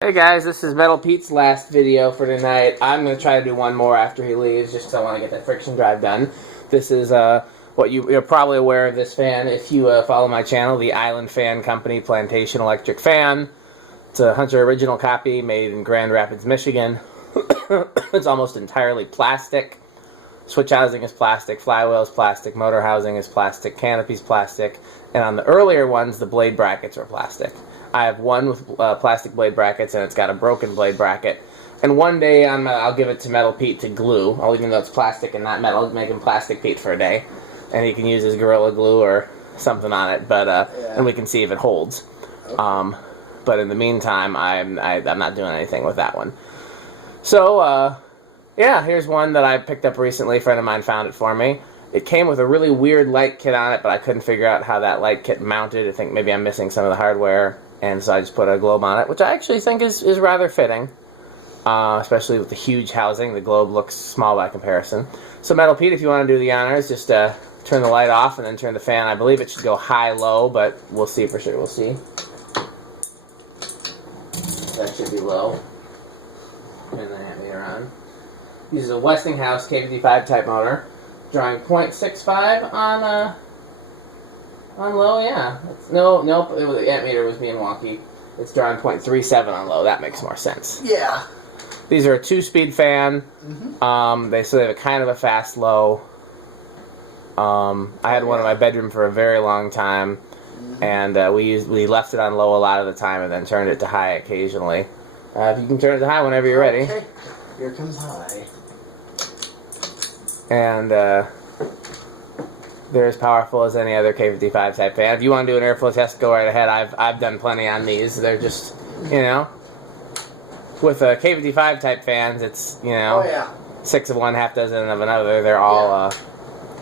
Hey guys, this is Metal Pete's last video for tonight. I'm going to try to do one more after he leaves, just because I want to get that friction drive done. This is what you're probably aware of this fan if you follow my channel, the Island Fan Company Plantation Electric Fan. It's a Hunter original copy made in Grand Rapids, Michigan. It's almost entirely plastic. Switch housing is plastic, flywheel is plastic, motor housing is plastic, canopy's plastic, and on the earlier ones, the blade brackets were plastic. I have one with plastic blade brackets, and it's got a broken blade bracket. And one day I'll give it to Metal Pete to glue. Even though it's plastic and not metal, make him Plastic Pete for a day, and he can use his Gorilla Glue or something on it. But and we can see if it holds. Okay. But in the meantime, I'm not doing anything with that one. So yeah, here's one that I picked up recently. A friend of mine found it for me. It came with a really weird light kit on it, but I couldn't figure out how that light kit mounted. I think maybe I'm missing some of the hardware. And so I just put a globe on it, which I actually think is rather fitting, especially with the huge housing. The globe looks small by comparison. So Metal Pete, if you want to do the honors, just turn the light off and then turn the fan. I believe it should go high-low, but we'll see for sure. We'll see. That should be low. Turn the ammeter on. Uses a Westinghouse K55 type motor, drawing 0.65 on low, yeah. Nope, the ammeter was being wonky. It's drawing 0.37 on low. That makes more sense. Yeah. These are a 2-speed fan. Mm-hmm. They have a kind of a fast low. I had one in my bedroom for a very long time, and we left it on low a lot of the time, and then turned it to high occasionally. If you can turn it to high whenever you're ready. Okay. Here comes high. And they're as powerful as any other K55 type fan. If you want to do an airflow test, go right ahead. I've done plenty on these. They're just, with K55 type fans, it's 6 of one, half dozen of another. They're all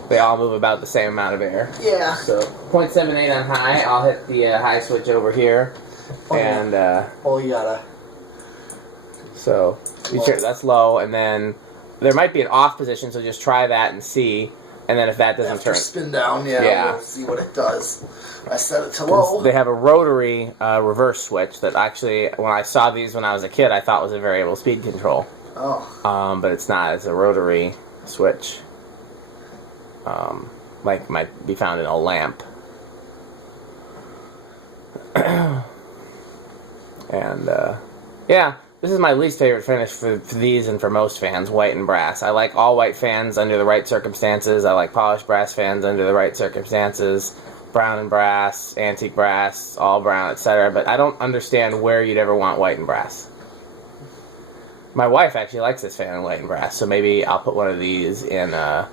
they all move about the same amount of air. Yeah. So 0.78 on high. I'll hit the high switch over here, and you gotta. So that's low, and then there might be an off position. So just try that and see. And then if that doesn't turn... spin down, we'll see what it does. I set it to low. They have a rotary reverse switch that actually, when I saw these when I was a kid, I thought was a variable speed control. Oh. But it's not. It's a rotary switch. Like might be found in a lamp. And, yeah. This is my least favorite finish for these and for most fans, white and brass. I like all white fans under the right circumstances. I like polished brass fans under the right circumstances. Brown and brass, antique brass, all brown, etc. But I don't understand where you'd ever want white and brass. My wife actually likes this fan in white and brass, so maybe I'll put one of these in her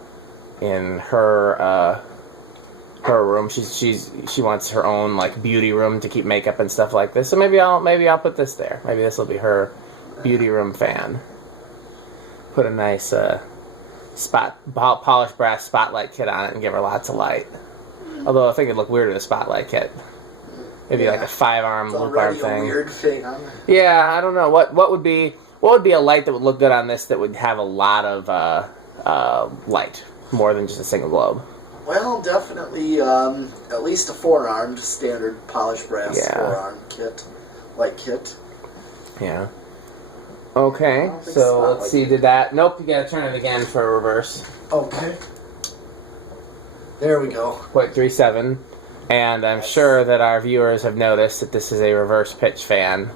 room. She wants her own beauty room to keep makeup and stuff like this. So maybe I'll put this there. Maybe this will be her beauty room fan. Put a nice polished brass spotlight kit on it and give her lots of light. Although I think it'd look weird with a spotlight kit. Maybe like a 5-arm loop arm thing. A weird thing. Yeah, I don't know what would be a light that would look good on this that would have a lot of light, more than just a single globe. Well, definitely at least a 4-armed standard polished brass 4-arm kit, light kit. Yeah. Okay, so let's see. Did that? Nope. You gotta turn it again for a reverse. Okay. There we go. 0.37, and I'm sure that our viewers have noticed that this is a reverse pitch fan.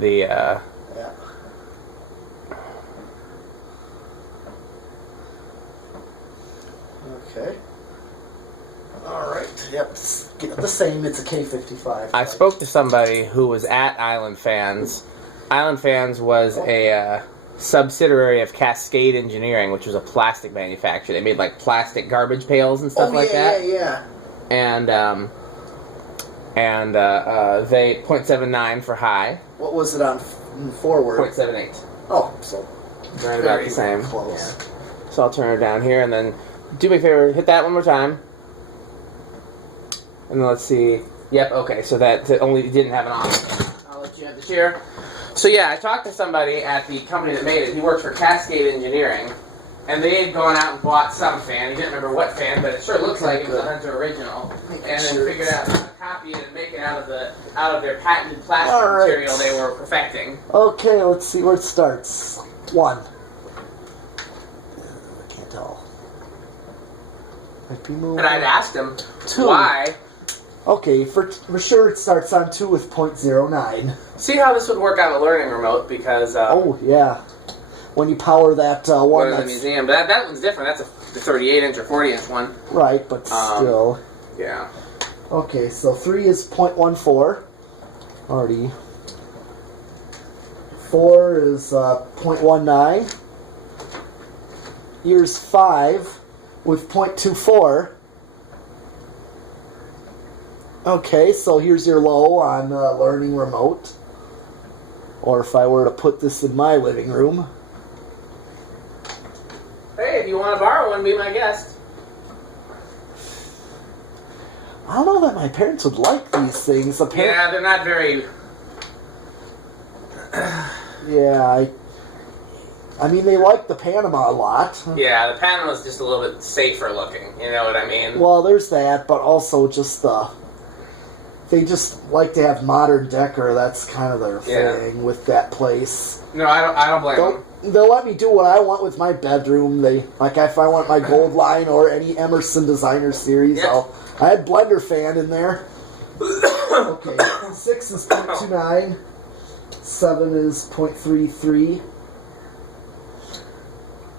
Yeah. Okay. Alright, yep, the same, it's a K55. I spoke to somebody who was at Island Fans. Island Fans was a subsidiary of Cascade Engineering, which was a plastic manufacturer. They made plastic garbage pails and stuff like that. Yeah. And they 0.79 for high. What was it on forward? 0.78. Oh, so right about the same. Close. Yeah. So I'll turn it down here, and then do me a favor, hit that one more time. And then let's see. Yep, okay, so that only didn't have an on. I'll let you have the chair. So yeah, I talked to somebody at the company that made it. He works for Cascade Engineering, And they had gone out and bought some fan. He didn't remember what fan, but it sure looks like it was a Hunter original. And then figured out how to copy it and make it out of their patented plastic material they were perfecting. Okay, let's see where it starts. 1. I can't tell. Might be moving. And I'd asked him 2. why. Okay, for sure it starts on 2 with 0.09. See how this would work on a learning remote because. Oh yeah. When you power that one that's... the museum. But that one's different. That's a 38-inch or 40-inch one. Right, but still. Yeah. Okay, so 3 is 0.14. Already. 4 is 0.19. Here's 5 with 0.24. Okay, so here's your low on learning remote. Or if I were to put this in my living room. Hey, if you want to borrow one, be my guest. I don't know that my parents would like these things. Yeah, they're not very... Yeah, I mean, they like the Panama a lot. Yeah, the Panama's just a little bit safer looking, you know what I mean? Well, there's that, but also just, they just like to have modern decor. That's kind of their thing with that place. No, I don't blame them. They'll let me do what I want with my bedroom. Like if I want my gold line or any Emerson designer series, I had blender fan in there. Okay, 6 is 0.29, 7 is 0.33,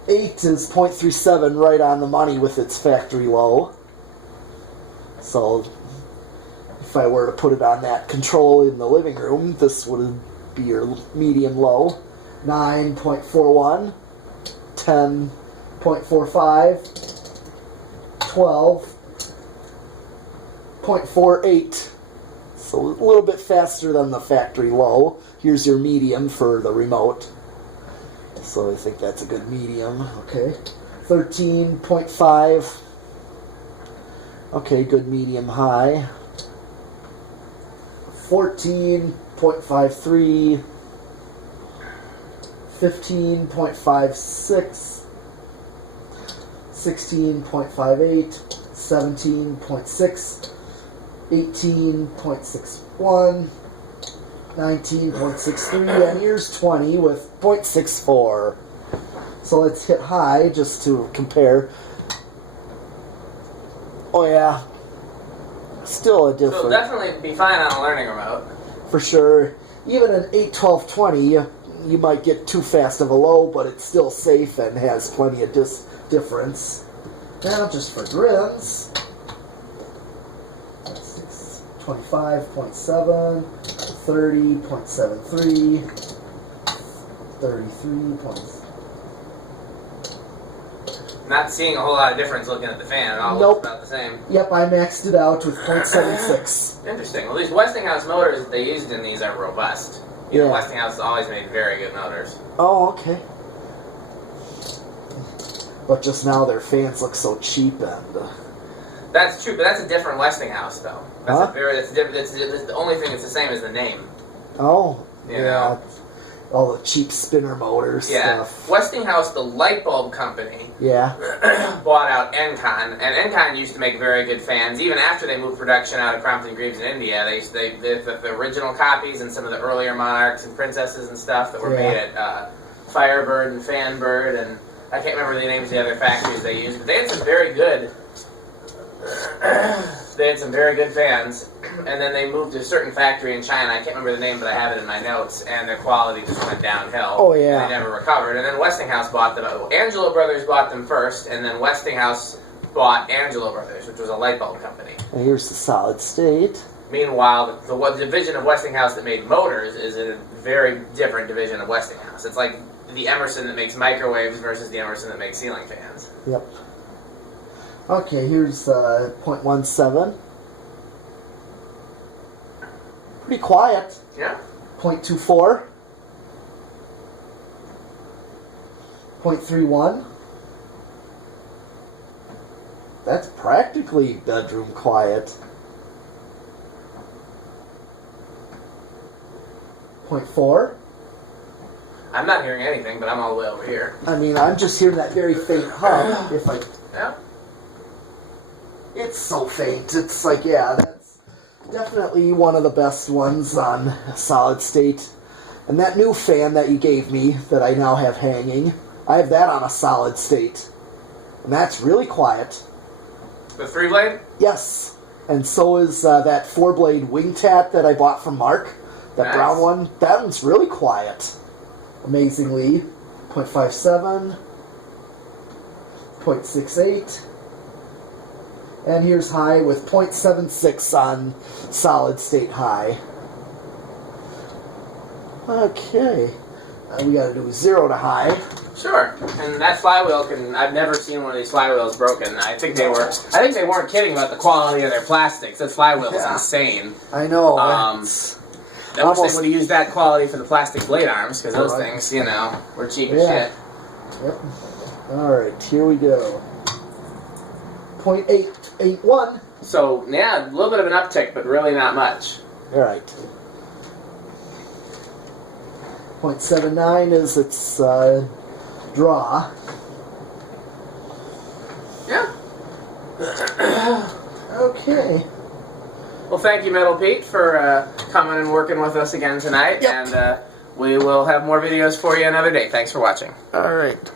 8 is 0.37, right on the money with its factory low. So if I were to put it on that control in the living room, this would be your medium low. 9.41, 10.45, 12.48. So a little bit faster than the factory low. Here's your medium for the remote. So I think that's a good medium. Okay. 13.5. Okay, good medium high. 14.53. 15.56, 16.58, 17.6, 18.61, 19.63, and here's 20 with 0.64. So let's hit high just to compare. Oh yeah, still a difference. So it'll definitely be fine on a learning remote. For sure. Even an 8, 12, 20, you might get too fast of a low, but it's still safe and has plenty of difference. Now, just for grins, 25.7, 30.73, 33. Not seeing a whole lot of difference looking at the fan. It all looks about the same. Yep, I maxed it out with 0.76. Interesting. Well, these Westinghouse motors that they used in these are robust. You know, Westinghouse has always made very good motors. Oh, okay. But just now their fans look so cheap and... That's true, but that's a different Westinghouse, though. That's that's different. It's the only thing that's the same is the name. Oh, you know? All the cheap spinner motors stuff. Westinghouse, the light bulb company, bought out Encon, and Encon used to make very good fans. Even after they moved production out of Crompton Greaves in India, the original copies and some of the earlier Monarchs and Princesses and stuff that were made at Firebird and Fanbird, and I can't remember the names of the other factories they used, but they had some very good. They had some very good fans, and then they moved to a certain factory in China. I can't remember the name, but I have it in my notes, and their quality just went downhill. Oh, yeah. And they never recovered. And then Westinghouse bought them. Angelo Brothers bought them first, and then Westinghouse bought Angelo Brothers, which was a light bulb company. And here's the solid state. Meanwhile, the division of Westinghouse that made motors is a very different division of Westinghouse. It's like the Emerson that makes microwaves versus the Emerson that makes ceiling fans. Yep. Okay, here's 0.17. Pretty quiet. Yeah. 0.24. 0.31. That's practically bedroom quiet. 0.4. I'm not hearing anything, but I'm all the way over here. I mean, I'm just hearing that very faint hum. If I, Yeah. it's so faint. It's like, yeah, that's definitely one of the best ones on solid state. And that new fan that you gave me that I now have hanging, I have that on a solid state, and that's really quiet. The 3-blade? Yes. And so is that 4-blade wingtat that I bought from Mark. That Nice. brown one. That one's really quiet. Amazingly. 0.57. 0.68. And here's high with 0.76 on solid state high. Okay. We gotta do 0 to high. Sure. And that flywheel I've never seen one of these flywheels broken. I think they weren't kidding about the quality of their plastics. That flywheel was insane. I know. I wish they would have used that quality for the plastic blade arms, because those things, were cheap as shit. Yep. Alright, here we go. 0.881. So, yeah, a little bit of an uptick, but really not much. Alright. 0.79 is its draw. Yeah. Okay. Well, thank you, Metal Pete, for coming and working with us again tonight. Yep. And we will have more videos for you another day. Thanks for watching. Alright.